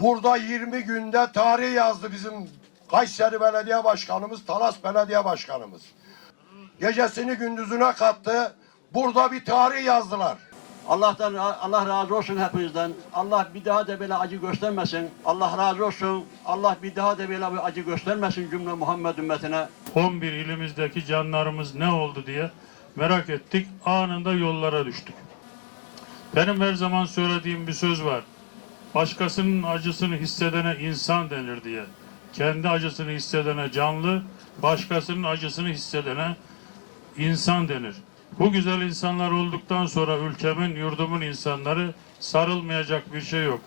20 günde tarih yazdı bizim Kayseri Belediye Başkanımız, Talas Belediye Başkanımız. Gecesini gündüzüne kattı. Burada bir tarih yazdılar. Allah'tan Allah razı olsun hepinizden. Allah bir daha da böyle acı göstermesin. Allah razı olsun. Allah bir daha da böyle bir acı göstermesin cümle Muhammed ümmetine. 11 ilimizdeki canlarımız ne oldu diye merak ettik. Anında yollara düştük. Benim her zaman söylediğim bir söz var. Başkasının acısını hissedene insan denir diye. Kendi acısını hissedene canlı, başkasının acısını hissedene insan denir. Bu güzel insanlar olduktan sonra ülkemin, yurdumun insanları sarılmayacak bir şey yok.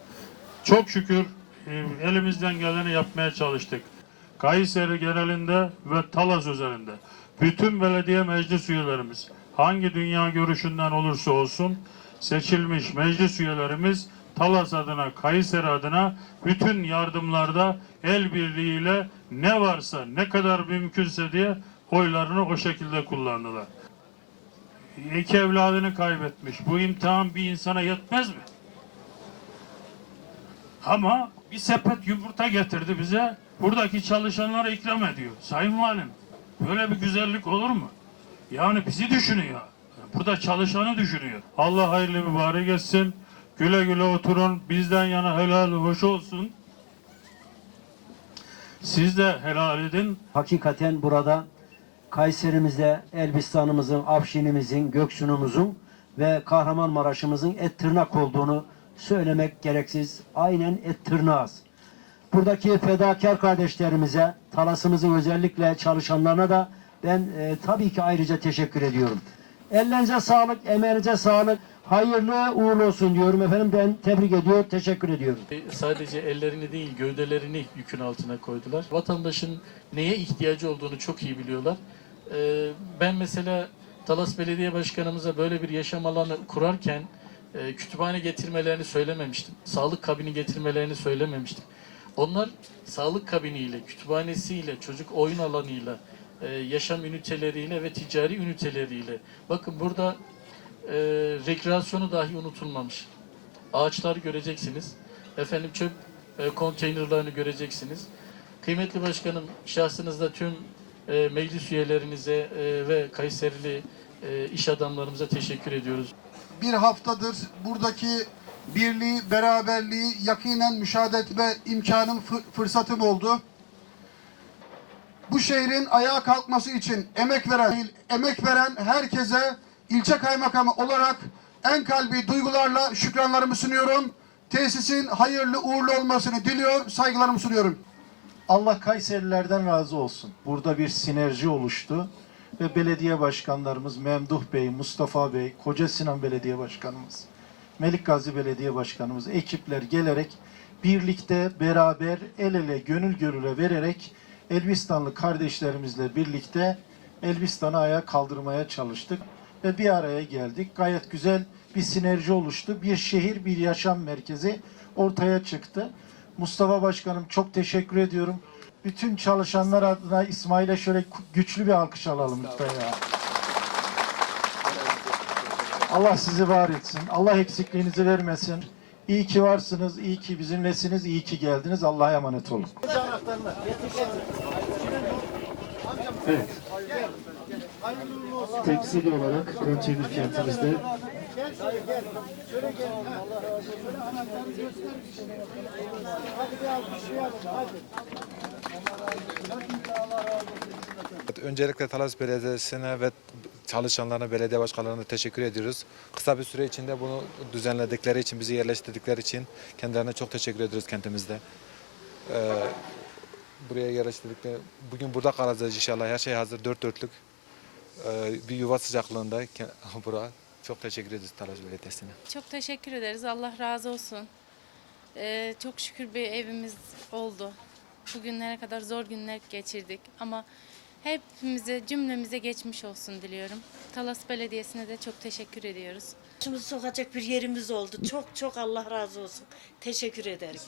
Çok şükür e, elimizden geleni yapmaya çalıştık. Kayseri genelinde ve Talas özelinde bütün belediye meclis üyelerimiz hangi dünya görüşünden olursa olsun seçilmiş meclis üyelerimiz Talas adına, Kayseri adına bütün yardımlarda el birliğiyle ne varsa, ne kadar mümkünse diye oylarını o şekilde kullandılar. İki evladını kaybetmiş. Bu imtihan bir insana yetmez mi? Ama bir sepet yumurta getirdi bize. Buradaki çalışanlara ikram ediyor. Sayın Valim, böyle bir güzellik olur mu? Yani bizi düşünüyor. Burada çalışanı düşünüyor. Allah hayırlı mübarek etsin. Güle güle oturun. Bizden yana helal hoş olsun. Siz de helal edin. Hakikaten burada Kayserimizde Elbistan'ımızın, Afşin'imizin, Göksu'numuzun ve Kahramanmaraş'ımızın et tırnak olduğunu söylemek gereksiz. Aynen et tırnağız. Buradaki fedakar kardeşlerimize, Talas'ımızın özellikle çalışanlarına da ben e, tabii ki ayrıca teşekkür ediyorum. Ellerinize sağlık, emeğinize sağlık. Hayırlı uğurlu olsun diyorum efendim. Ben tebrik ediyor, teşekkür ediyorum. sadece ellerini değil gövdelerini yükün altına koydular. Vatandaşın neye ihtiyacı olduğunu çok iyi biliyorlar. Ee, ben mesela Talas Belediye Başkanımıza böyle bir yaşam alanı kurarken e, kütüphane getirmelerini söylememiştim. Sağlık kabini getirmelerini söylememiştim. Onlar sağlık kabiniyle, kütüphanesiyle, çocuk oyun alanıyla, e, yaşam üniteleriyle ve ticari üniteleriyle. Bakın burada e, rekreasyonu dahi unutulmamış ağaçlar göreceksiniz. Efendim çöp e, konteynerlarını göreceksiniz. Kıymetli başkanım şahsınızda tüm e, meclis üyelerinize e, ve Kayserili e, iş adamlarımıza teşekkür ediyoruz. bir haftadır buradaki birliği, beraberliği yakinen müşahede etme imkanım, fı- fırsatım oldu. Bu şehrin ayağa kalkması için emek veren, emek veren herkese ilçe kaymakamı olarak en kalbi duygularla şükranlarımı sunuyorum. Tesisin hayırlı uğurlu olmasını diliyor, saygılarımı sunuyorum. Allah Kayserilerden razı olsun. Burada bir sinerji oluştu ve belediye başkanlarımız Memduh Bey, Mustafa Bey, Koca Sinan Belediye Başkanımız, Melik Gazi Belediye Başkanımız, ekipler gelerek birlikte, beraber, el ele, gönül gönüle vererek Elbistanlı kardeşlerimizle birlikte Elbistan'ı ayağa kaldırmaya çalıştık ve bir araya geldik. Gayet güzel bir sinerji oluştu. Bir şehir, bir yaşam merkezi ortaya çıktı. Mustafa Başkanım çok teşekkür ediyorum. Bütün çalışanlar adına İsmail'e şöyle güçlü bir alkış alalım lütfen ya. Allah sizi var etsin. Allah eksikliğinizi vermesin. İyi ki varsınız, iyi ki bizimlesiniz, iyi ki geldiniz. Allah'a emanet olun. Evet. Temsili olarak konteyner kentimizde Öncelikle Talas Belediyesi'ne ve çalışanlarına, belediye başkanlarına teşekkür ediyoruz. Kısa bir süre içinde bunu düzenledikleri için, bizi yerleştirdikleri için kendilerine çok teşekkür ediyoruz kentimizde. Ee, buraya yerleştirdikleri, bugün burada kalacağız inşallah. Her şey hazır, dört dörtlük. Ee, bir yuva sıcaklığında bura. Çok teşekkür ediyoruz Talas Belediyesi'ne. Çok teşekkür ederiz. Allah razı olsun. Ee, çok şükür bir evimiz oldu. Bugünlere kadar zor günler geçirdik ama hepimize, cümlemize geçmiş olsun diliyorum. Talas Belediyesi'ne de çok teşekkür ediyoruz. Başımızı sokacak bir yerimiz oldu. Çok çok Allah razı olsun. Teşekkür ederim.